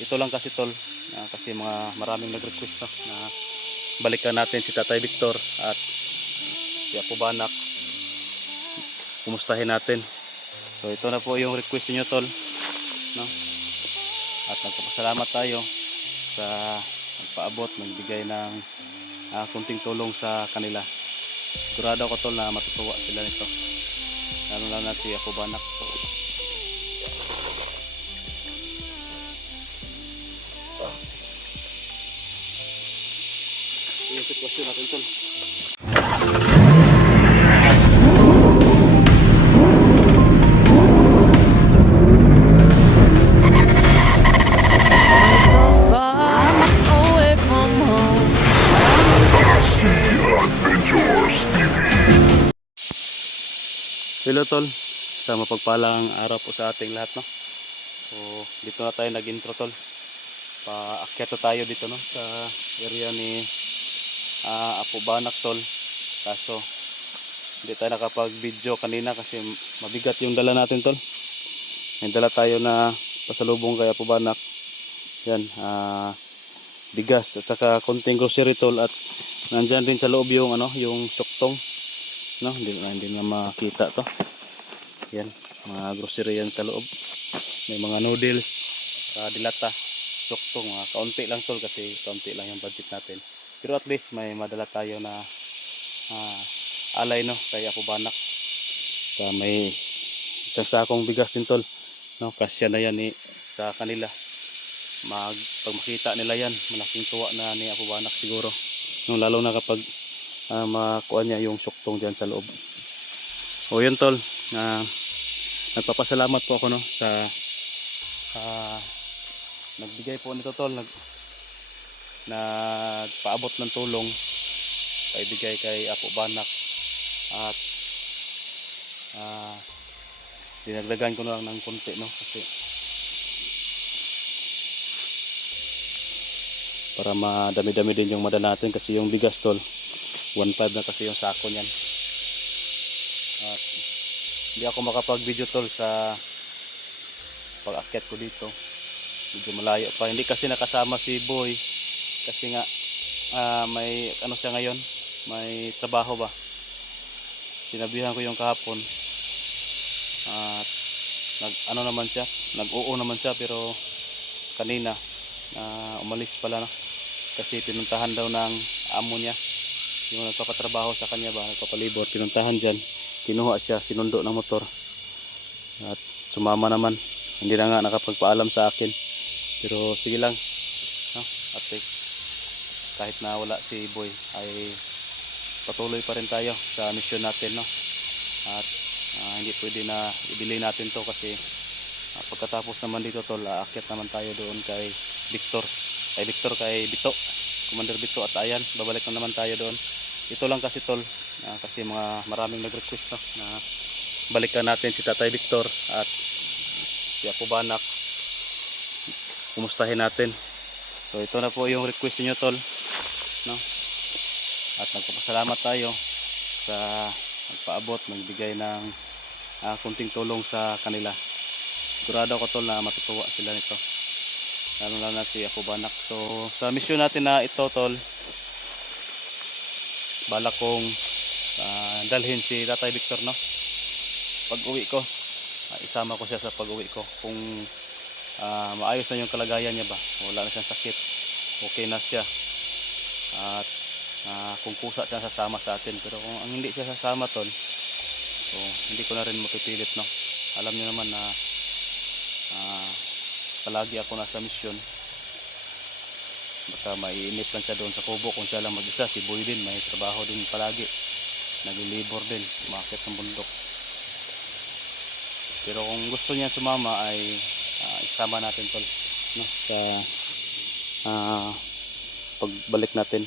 ito lang kasi tol, kasi maraming nag-request na balikan natin si Tatay Victor at si Apo Banak, kumustahin natin. So ito na po yung request niyo tol, no? At nagpapasalamat tayo sa nagpaabot, nagbigay ng kunting tulong sa kanila. Sigurado ko tol na matutuwa sila nito, lalo na si Apo Banak. Yung sitwasyon natin tol. Hello tol, sa mapagpalang araw po sa ating lahat, no? So dito na tayo nag-intro tol. Paakyat tayo dito, no, sa area ni Apo Banak tol. Kaso hindi tayo nakapag-video kanina kasi mabigat yung dala natin tol. May dala tayo na pasalubong kay Apo Banak. Yan, bigas at saka konting grocery tol, at nandyan din sa loob yung yung suktong, no, hindi na makita to. Yan, mga grocery yan sa loob. May mga noodles, dilata, suktong, kaunti lang tol kasi kaunti lang yung budget natin. Pero at least may madala tayo na alay, no, kay Apo Banak. May isang sakong bigas din tol, no, kasya na yan sa kanila. Pag makita nila yan, malaking tuwa na ni Apo Banak siguro, no, lalo na kapag makuha niya yung suktong dyan sa loob. O yun tol, nagpapasalamat po ako, no, sa nagbigay po nito tol, nagpaabot ng tulong, kaibigay kay Apo Banak. At dinagdagan ko na lang ng konti, no, kasi para madami-dami din yung madala natin, kasi yung bigas tol 1.5 na kasi yung sako niyan. At hindi ako makapag-video tol sa pag-akyat ko dito, medyo malayo pa, hindi kasi nakasama si Boy kasi nga may siya ngayon, may trabaho ba. Sinabihan ko yung kahapon at naman siya, nag-oo naman siya, pero kanina umalis pala, no? Kasi pinuntahan daw ng amo niya, yung nagpapatrabaho sa kanya ba, nagpapalibor, pinuntahan dyan, kinuha siya, sinundo ng motor at sumama naman. Hindi na nga nakapagpaalam sa akin, pero sige lang, no? At least kahit na wala si Boy ay patuloy pa rin tayo sa mission natin, no? At hindi pwede na i-delay natin to kasi pagkatapos naman dito tol, aakyat naman tayo doon kay Bito, Commander Bito, at ayan, babalik na naman tayo doon. Ito lang kasi tol, kasi maraming nag-request, no, na balikan natin si Tatay Victor at si Apo Banak, kumustahin natin. So ito na po yung request niyo tol, no? At nagpapasalamat tayo sa nagpaabot, nagbigay ng kunting tulong sa kanila. Sigurado ko tol na matutuwa sila nito, lalo na si Apo Banak. So sa mission natin na ito tol, balak kong dalhin si Tatay Victor, no, pag uwi ko, isama ko siya sa pag uwi ko. Kung maayos na yung kalagayan niya ba, wala na siyang sakit, okay na siya, at kung kusa siya sasama sa atin. Pero kung ang hindi siya sasama tol, so hindi ko na rin mapipilit, no. Alam niyo naman na palagi ako nasa mission, baka maiinip lang siya doon sa kubo kung siya lang mag-isa. Si Boy din may trabaho din palagi, nag-labor din, umakyat ng bundok. Pero kung gusto niya sumama ay isama natin tol, no, sa pagbalik natin.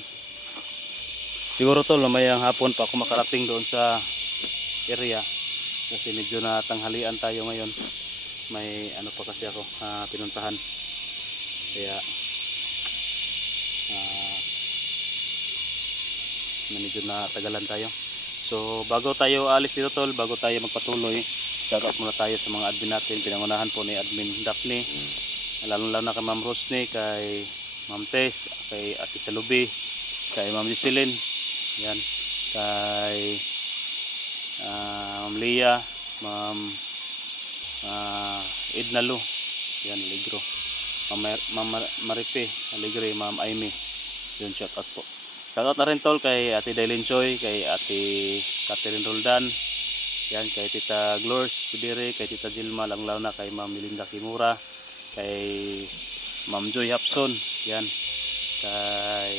Siguro tol, mamayang hapon pa ako makarating doon sa area kasi medyo na tanghalian tayo ngayon. May pa kasi ako pinuntahan, kaya medyo natagalan tayo. So bago tayo alis dito tol, bago tayo magpatuloy, shoutout muna tayo sa mga admin natin. Pinangunahan po ni Admin Daphne, lalo na kay Ma'am Rosny, kay Ma'am Tess, kay Ate Salubi, kay Ma'am Jocelyn, yan, kay Ma'am Leah, Ma'am Edna Lu, yan, Aligro, Ma'am Marife Aligre, Ma'am Aimee, yun, shout out po. Shout out na rin tol kay Ate Dailin Choy, kay Ate Catherine Roldan, yan, kay Tita Glors Pidire, kay Tita Gilma, lalo na kay Ma'am Melinda Kimura, kay Ma'am Joy Hapson, yan, kay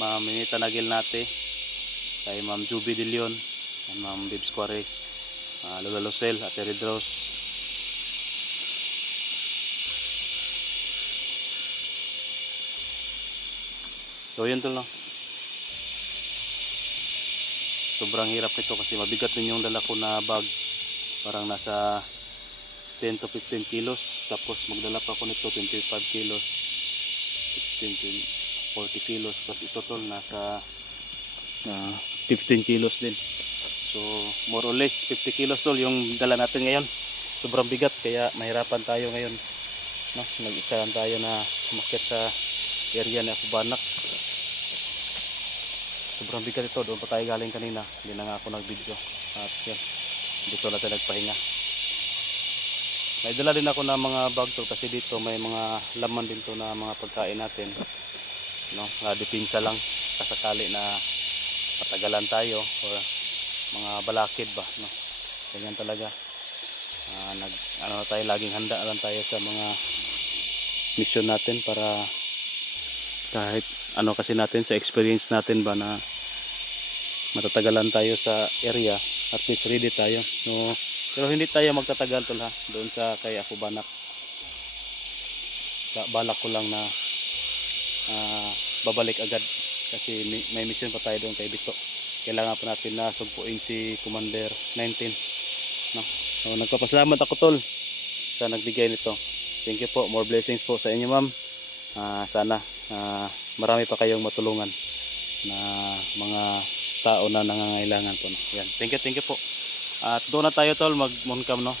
Ma'am Minita Nagilnate, kay Ma'am Juby De Leon, yan, Ma'am Bibs Quares, Lola Lucel, Ate Red Rose. So yun tol, no? Sobrang hirap nito kasi mabigat din yung dala ko na bag, parang nasa 10 to 15 kilos, tapos magdala pa ako nito 25 kilos, 15 to 40 kilos, tapos ito tol nasa 15 kilos din. So more or less 50 kilos tol yung dala natin ngayon. Sobrang bigat kaya mahirapan tayo ngayon, no? Nag-isa lang tayo na umakyat sa area na Kubanak. Sobrang bigat ito, doon pa tayo galing kanina, hindi na nga ako nag-video, at yan, dito na tayo nagpahinga. May dala din ako na mga bag tol kasi dito may mga laman din to na mga pagkain natin, no? Dipinsa lang kasakali na patagalan tayo or mga balakid ba, no? Ganyan talaga. Tayo laging handa lang tayo sa mga mission natin para kahit ano kasi natin sa experience natin ba na matatagalan tayo sa area, at least ready tayo, no? Pero hindi tayo magtatagal tol ha, doon sa kay Kubanak. Balak ko lang na babalik agad kasi may mission pa tayo doon kay Bito. Kailangan pa natin na sugpuin si Commander 19, no? So nagpapasalamat ako tol sa nagbigay nito. Thank you po, more blessings po sa inyo ma'am. Sana marami pa kayong matulungan na mga tao na nangangailangan po, no? Yan. Thank you po. At doon na tayo tol mag-mooncam, no?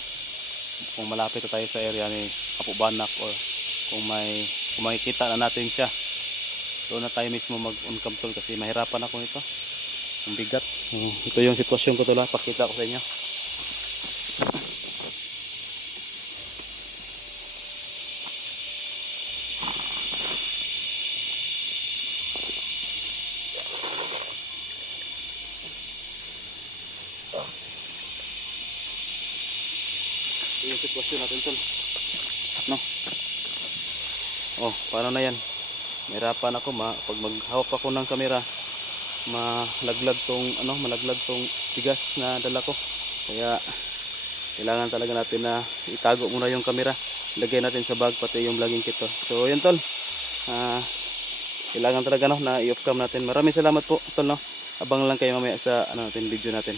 Kung malapit na tayo sa area ni Kubanak or kung makikita na natin siya, doon na tayo mismo mag-mooncam tol kasi mahirapan ako nito. Ang bigat. Ito yung sitwasyon ko tol ha, pakita ko sa inyo. Yung sitwasyon natin tol, no? Oh, paano na yan? Mahirapan ako pag maghawak ako ng kamera, malaglag tong bigas na dala ko. Kaya kailangan talaga natin na itago muna yung kamera, lagay natin sa bag pati yung vlogging kit tol. So yun tol, kailangan talaga, no, na i-off cam natin. Maraming salamat po tol, no? Abang lang kayo mamaya sa natin video natin.